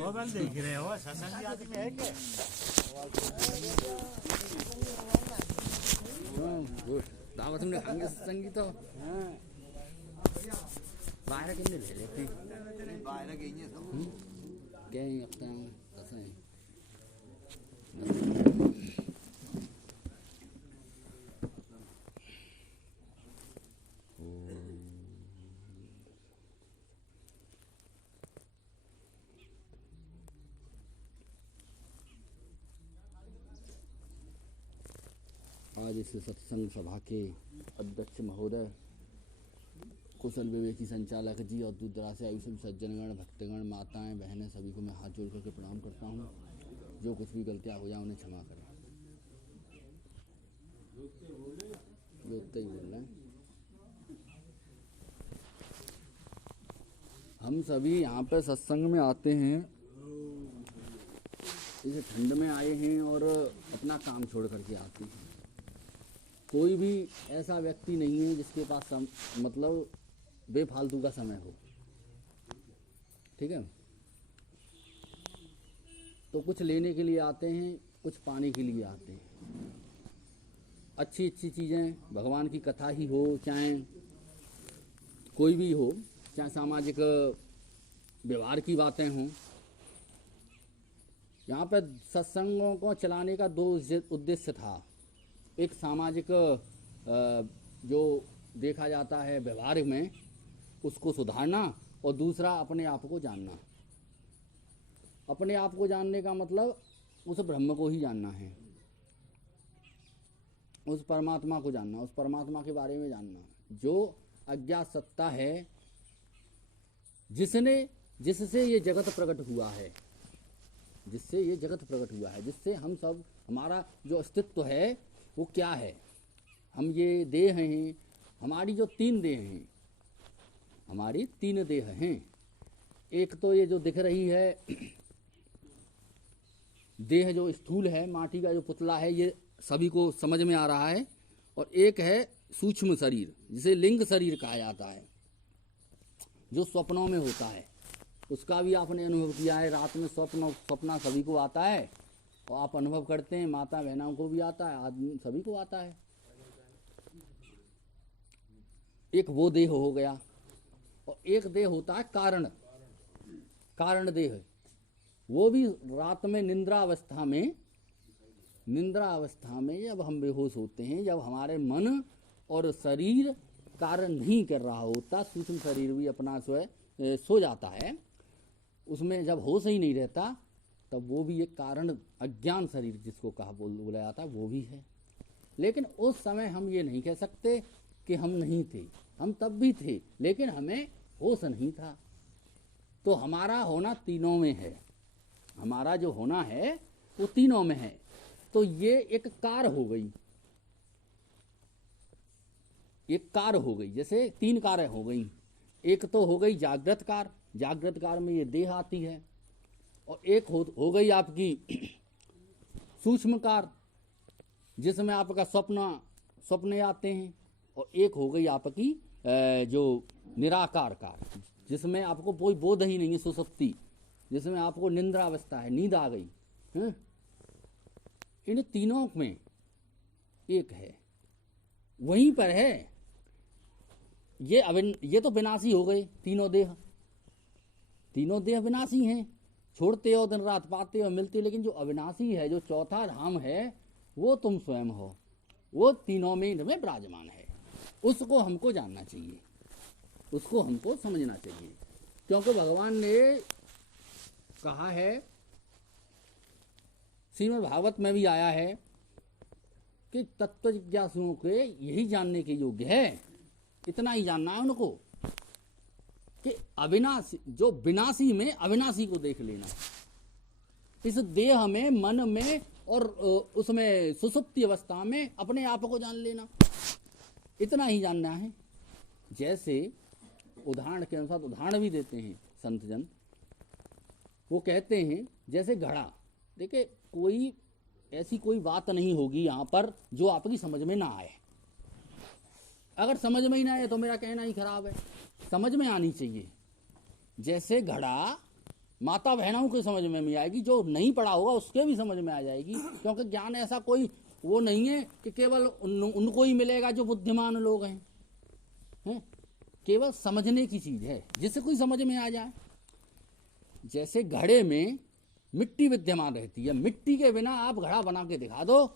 Mobile देख रहे हो सत्संगी आदमी है क्या? दावत में खाएंगे सत्संगी तो बाहर कितने ले लेते बाहर गई है तो क्या ही अपना कैसे है आज इस सत्संग सभा के अध्यक्ष महोदय, कुशल विवेकी संचालक जी और दूर दराज से आयु सभी सज्जनगण, भक्तगण, माताएं, बहनें, सभी को मैं हाथ जोड़ करके प्रणाम करता हूँ। जो कुछ भी गलतियाँ हो जाए उन्हें क्षमा करें। जोतते ही बोल रहे हैं। हम सभी यहाँ पे सत्संग में आते हैं, इस ठंड में आए हैं और अपना काम छोड़ करके आते हैं। कोई भी ऐसा व्यक्ति नहीं है जिसके पास मतलब बेफालतू का समय हो, ठीक है। तो कुछ लेने के लिए आते हैं, कुछ पाने के लिए आते हैं। अच्छी अच्छी चीज़ें, भगवान की कथा ही हो, चाहे कोई भी हो, चाहे सामाजिक व्यवहार की बातें हों। यहाँ पर सत्संगों को चलाने का दो उद्देश्य था। एक सामाजिक जो देखा जाता है व्यवहार में उसको सुधारना, और दूसरा अपने आप को जानना। अपने आप को जानने का मतलब उस ब्रह्म को ही जानना है, उस परमात्मा को जानना, उस परमात्मा के बारे में जानना जो अज्ञात सत्ता है, जिससे ये जगत प्रकट हुआ है, जिससे ये जगत प्रकट हुआ है, जिससे हम सब, हमारा जो अस्तित्व है वो क्या है। हम ये देह हैं, हमारी जो तीन देह हैं, हमारी तीन देह हैं। एक तो ये जो दिख रही है देह, जो स्थूल है, माटी का जो पुतला है, ये सभी को समझ में आ रहा है। और एक है सूक्ष्म शरीर, जिसे लिंग शरीर कहा जाता है, जो स्वप्नों में होता है। उसका भी आपने अनुभव किया है। रात में सपना सभी को आता है और आप अनुभव करते हैं, माता बहनों को भी आता है, आदमी सभी को आता है। एक वो देह हो गया, और एक देह होता है कारण देह। वो भी रात में निद्रा अवस्था में जब हम बेहोश होते हैं, जब हमारे मन और शरीर कार्य नहीं कर रहा होता, सूक्ष्म शरीर भी अपना सो जाता है, उसमें जब होश ही नहीं रहता, तब वो भी एक कारण अज्ञान शरीर जिसको बोला जाता है, वो भी है। लेकिन उस समय हम ये नहीं कह सकते कि हम नहीं थे, हम तब भी थे, लेकिन हमें होश नहीं था। तो हमारा होना तीनों में है, हमारा जो होना है वो तीनों में है। तो ये एक कार हो गई, एक कार हो गई, जैसे तीन कारें हो गई। एक तो हो गई जागृत कार, जागृत कार में ये देह आती है। और एक हो गई आपकी सूक्ष्म कार, जिसमें आपका सपने आते हैं। और एक हो गई आपकी जो निराकार कार, जिसमें आपको कोई बोध ही नहीं है, सुसुप्ति, जिसमें आपको निद्रा अवस्था है, नींद आ गई है। इन तीनों में एक है, वहीं पर है। ये तो विनाशी हो गए तीनों देह विनाशी हैं। छोड़ते हो दिन रात, पाते हो मिलते हो, लेकिन जो अविनाशी है, जो चौथा धाम है, वो तुम स्वयं हो, वो तीनों में विराजमान है। उसको हमको जानना चाहिए, उसको हमको समझना चाहिए। क्योंकि भगवान ने कहा है, श्रीमद् भागवत में भी आया है कि तत्व जिज्ञासुओं के यही जानने के योग्य है, इतना ही जानना है उनको कि अविनाशी, जो विनाशी में अविनाशी को देख लेना, इस देह में, मन में और उसमें सुसुप्ति अवस्था में अपने आप को जान लेना, इतना ही जानना है। जैसे उदाहरण के अनुसार उदाहरण भी देते हैं संत जन, वो कहते हैं जैसे घड़ा। देखिए, कोई ऐसी कोई बात नहीं होगी यहाँ पर जो आपकी समझ में ना आए। अगर समझ में ही ना आए तो मेरा कहना ही खराब है, समझ में आनी चाहिए। जैसे घड़ा माता बहनों के समझ में भी आएगी, जो नहीं पढ़ा होगा उसके भी समझ में आ जाएगी। क्योंकि ज्ञान ऐसा कोई वो नहीं है कि केवल उनको ही मिलेगा जो बुद्धिमान लोग हैं। केवल समझने की चीज है, जिससे कोई समझ में आ जाए। जैसे घड़े में मिट्टी विद्यमान रहती है, मिट्टी के बिना आप घड़ा बना के दिखा दो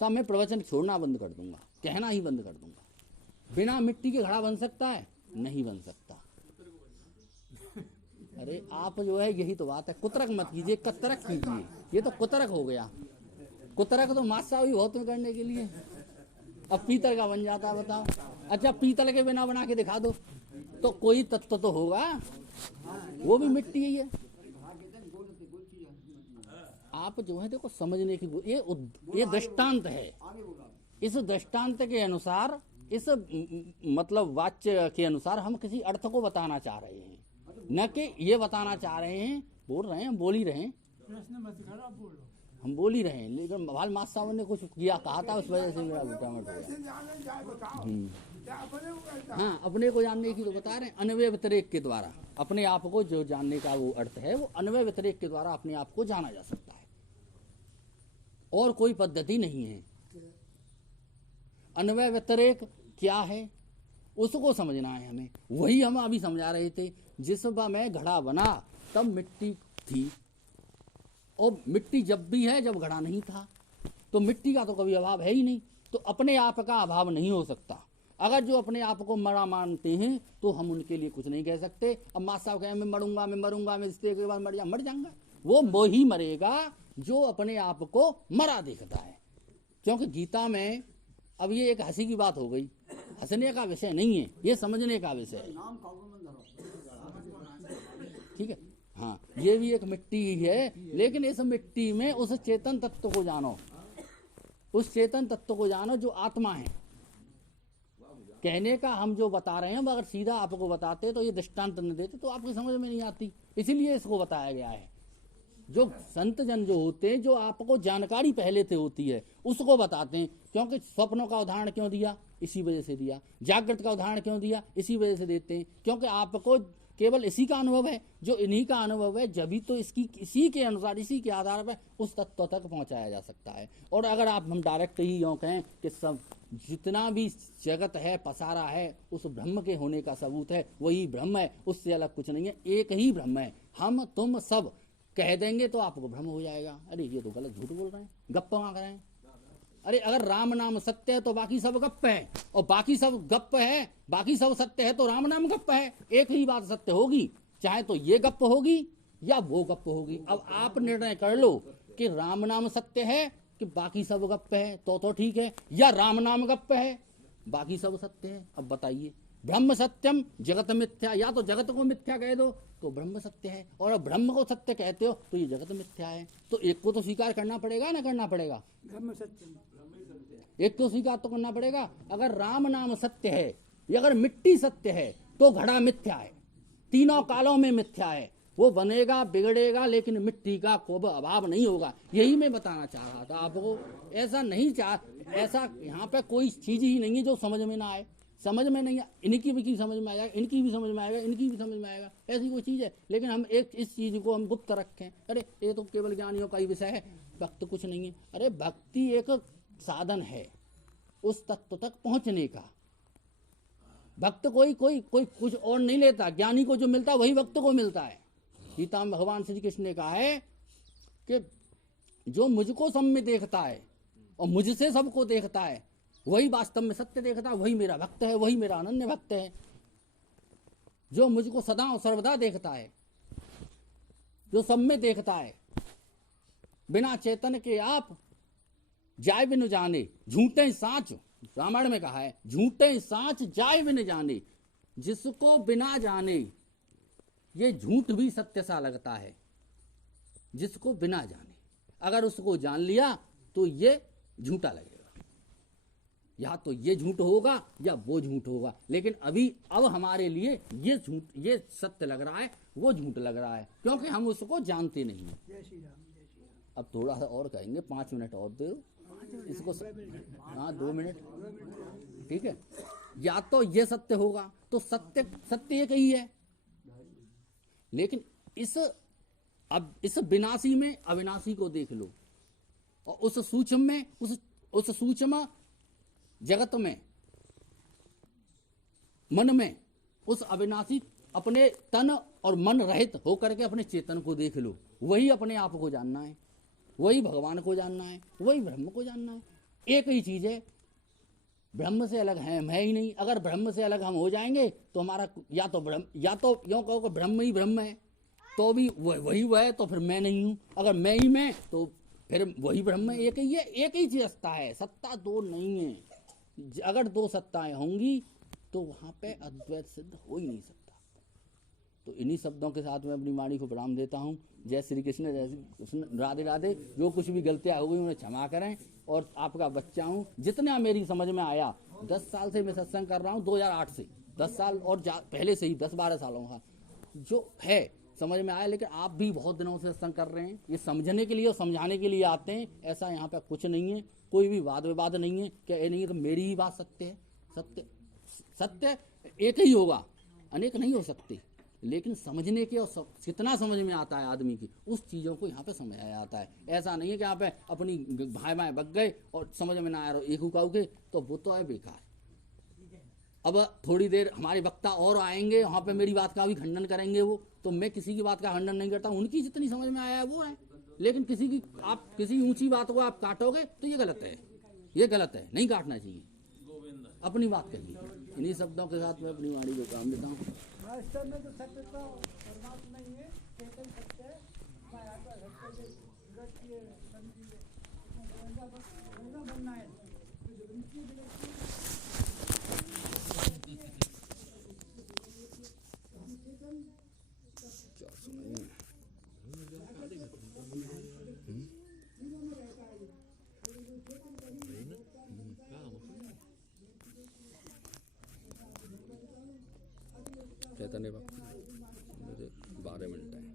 तो मैं प्रवचन छोड़ना बंद कर दूंगा, कहना ही बंद कर दूंगा। बिना मिट्टी के घड़ा बन सकता है? नहीं बन सकता। अरे आप जो है, यही तो बात है, कुतरक मत कीजिए, कतरक कीजिए। ये तो कुतरक हो गया। कुतरक तो मास्सा भी बहुत है करने के लिए, अब पीतल का बन जाता, बताओ। अच्छा, पीतल के बिना बना के दिखा दो तो कोई तत्व तो होगा, वो भी मिट्टी ही है। आप जो है देखो समझने की, ये दृष्टांत है। इस दृष्टांत के अनुसार, इस मतलब वाच्य के अनुसार हम किसी अर्थ को बताना चाह रहे हैं, न कि ये बताना चाह रहे हैं। बोल रहे हैं, हम बोल ही रहे हैं, हम बोल ही रहे हैं। लेकिन भाल मास साहब ने कुछ किया कहा था, उस वजह से मेरा विटामिट हो गया। हाँ, अपने को जानने की तो बता रहे हैं, अन्वय व्यतिरेक के द्वारा अपने आप को जो जानने का वो अर्थ है, वो अन्वय व्यतिरेक के द्वारा अपने आप को जाना जा सकता है, और कोई पद्धति नहीं है। अन्वय व्यतिरेक क्या है उसको समझना है हमें। वही हम अभी समझा रहे थे। जिस में घड़ा बना तब मिट्टी थी, और मिट्टी जब भी है जब घड़ा नहीं था, तो मिट्टी का तो कभी अभाव है ही नहीं, तो अपने आप का अभाव नहीं हो सकता। अगर जो अपने आप को मरा मानते हैं तो हम उनके लिए कुछ नहीं कह सकते। अब माँ साहब कहें मैं मरूंगा, मैं मरूंगा, मैं इसके बाद मर जाऊंगा, वो ही मरेगा जो अपने आप को मरा देखता है। क्योंकि गीता में, अब ये एक हंसी की बात हो गई, हंसने का विषय नहीं है, ये समझने का विषय है। ठीक है, हाँ, ये भी एक मिट्टी ही है, लेकिन इस मिट्टी में उस चेतन तत्व को जानो, उस चेतन तत्व को जानो जो आत्मा है। कहने का हम जो बता रहे हैं, अगर सीधा आपको बताते तो ये दृष्टांत न देते तो आपकी समझ में नहीं आती, इसीलिए इसको बताया गया है। जो संत जन जो होते हैं, जो आपको जानकारी पहले से होती है, उसको बताते हैं। क्योंकि स्वप्नों का उदाहरण क्यों दिया? इसी वजह से दिया। जागृत का उदाहरण क्यों दिया? इसी वजह से देते हैं, क्योंकि आपको केवल इसी का अनुभव है, जो इन्हीं का अनुभव है, जब भी तो इसी के अनुसार, इसी के आधार पर उस तत्व तक पहुंचाया जा सकता है। और अगर आप हम डायरेक्ट ही यूँ कहें कि सब जितना भी जगत है पसारा है, उस ब्रह्म के होने का सबूत है, वही ब्रह्म है, उससे अलग कुछ नहीं है, एक ही ब्रह्म है। हम तुम सब कह देंगे तो आपको भ्रम हो जाएगा, अरे ये तो गलत झूठ बोल रहे हैं, गप्प मार रहे हैं। अरे अगर राम नाम सत्य है तो बाकी सब गप्प है, और बाकी सब गप्प है, बाकी सब सत्य है तो राम नाम गप्प है। एक ही बात सत्य होगी, चाहे तो ये गप्प होगी या वो गप्प होगी। अब आप निर्णय कर लो कि राम नाम सत्य है कि बाकी सब गप्प है, तो ठीक है, या राम नाम गप्प है बाकी सब सत्य है। अब बताइए, ब्रह्म सत्यम जगत मिथ्या, या तो जगत को मिथ्या कह दो तो ब्रह्म सत्य है, और अब ब्रह्म को सत्य कहते हो तो ये जगत मिथ्या है। तो एक को तो स्वीकार करना पड़ेगा ना, करना पड़ेगा, ब्रह्म सत्य, एक को स्वीकार तो करना पड़ेगा। अगर राम नाम सत्य है, या अगर मिट्टी सत्य है, तो घड़ा मिथ्या है, तीनों कालों में मिथ्या है। वो बनेगा, बिगड़ेगा, लेकिन मिट्टी का कोई अभाव नहीं होगा। यही मैं बताना चाह रहा था आपको। ऐसा नहीं ऐसा यहाँ पे कोई चीज ही नहीं है जो समझ में ना आए। समझ में नहीं, इनकी भी समझ में आएगा, इनकी भी समझ में आएगा, इनकी भी समझ में आएगा, ऐसी कोई चीज है। लेकिन हम एक इस चीज को हम गुप्त रखें, अरे ये तो केवल ज्ञानियों का ही विषय है, भक्त कुछ नहीं है। अरे भक्ति एक साधन है उस तत्व तक पहुंचने का। भक्त कोई कुछ और नहीं लेता, ज्ञानी को जो मिलता है वही भक्त को मिलता है। गीता में भगवान श्री कृष्ण ने कहा है कि जो मुझको सब में देखता है और मुझसे सबको देखता है, वही वास्तव में सत्य देखता है, वही मेरा भक्त है, वही मेरा अनन्य भक्त है। जो मुझको सदा और सर्वदा देखता है, जो सब में देखता है, बिना चेतन के आप जाय बिन जाने, झूठे साँच, रामायण में कहा है, झूठे साँच जाय बिन जाने। जिसको बिना जाने ये झूठ भी सत्य सा लगता है, जिसको बिना जाने, अगर उसको जान लिया तो ये झूठा लगेगा। या तो ये झूठ होगा या वो झूठ होगा। लेकिन अब हमारे लिए ये झूठ, ये सत्य लग रहा है, वो झूठ लग रहा है, क्योंकि हम उसको जानते नहीं हैं। जय श्री राम, जय श्री राम। अब थोड़ा सा और कहेंगे, 5 मिनट और दो इसको। हाँ 2 मिनट, ठीक है। या तो ये सत्य होगा, तो सत्य एक ही है। लेकिन इस अब इस विनाशी में अविनाशी को देख लो, और उस सूक्ष्म में, उस सूक्ष्म जगत में, मन में, उस अविनाशी अपने तन और मन रहित होकर के अपने चेतन को देख लो। वही अपने आप को जानना है, वही भगवान को जानना है, वही ब्रह्म को जानना है। एक ही चीज है, ब्रह्म से अलग है हम है ही नहीं। अगर ब्रह्म से अलग हम हो जाएंगे तो हमारा या तो ब्रह्म, या तो यूं कहो कि ब्रह्म ही ब्रह्म है तो भी वही वह है, तो फिर मैं नहीं हूं। अगर मैं ही मैं तो फिर वही ब्रह्म है। एक ही है, एक ही चीज सत्ता है, सत्ता दो नहीं है। अगर दो सत्ताएं होंगी तो वहां पे अद्वैत सिद्ध हो ही नहीं सकता। तो इन्हीं शब्दों के साथ मैं अपनी वाणी को प्रणाम देता हूँ। जय श्री कृष्ण, जय श्री कृष्ण, राधे राधे। जो कुछ भी गलतियाँ हो गई उन्हें क्षमा करें। और आपका बच्चा हूँ, जितना मेरी समझ में आया, 10 साल से मैं सत्संग कर रहा हूँ, 2008 से 10 साल और पहले से ही 10-12 सालों का जो है समझ में आया। लेकिन आप भी बहुत दिनों से सत्संग कर रहे हैं, ये समझने के लिए और समझाने के लिए आते हैं। ऐसा यहाँ पे कुछ नहीं है, कोई भी वाद विवाद नहीं है कि ये नहीं है कि मेरी ही बात सत्य है। सत्य एक ही होगा, अनेक नहीं हो सकते। लेकिन समझने के और कितना समझ में आता है आदमी की, उस चीज़ों को यहाँ पे समझाया जाता है। ऐसा नहीं है कि यहाँ पे अपनी भाई भाई बग गए और समझ में ना आया एक हुकाऊ के, तो वो तो है बेकार। अब थोड़ी देर हमारे वक्ता और आएंगे, वहाँ पे मेरी बात का भी खंडन करेंगे वो, तो मैं किसी की बात का खंडन नहीं करता, उनकी जितनी समझ में आया है वो है। लेकिन किसी की, आप किसी ऊंची बात को आप काटोगे तो ये गलत है, ये गलत है, नहीं काटना चाहिए। अपनी बात कहिए। इन्हीं शब्दों के साथ मैं अपनी वाणी को काम देता हूँ। वास्तव में तो सत्य तो परमात्मा ही है, चेतन सत्य है। माया का सत्य से गति है, बंदी है, बनना है। चैतन्य बाबा, मुझे 12 मिनट है।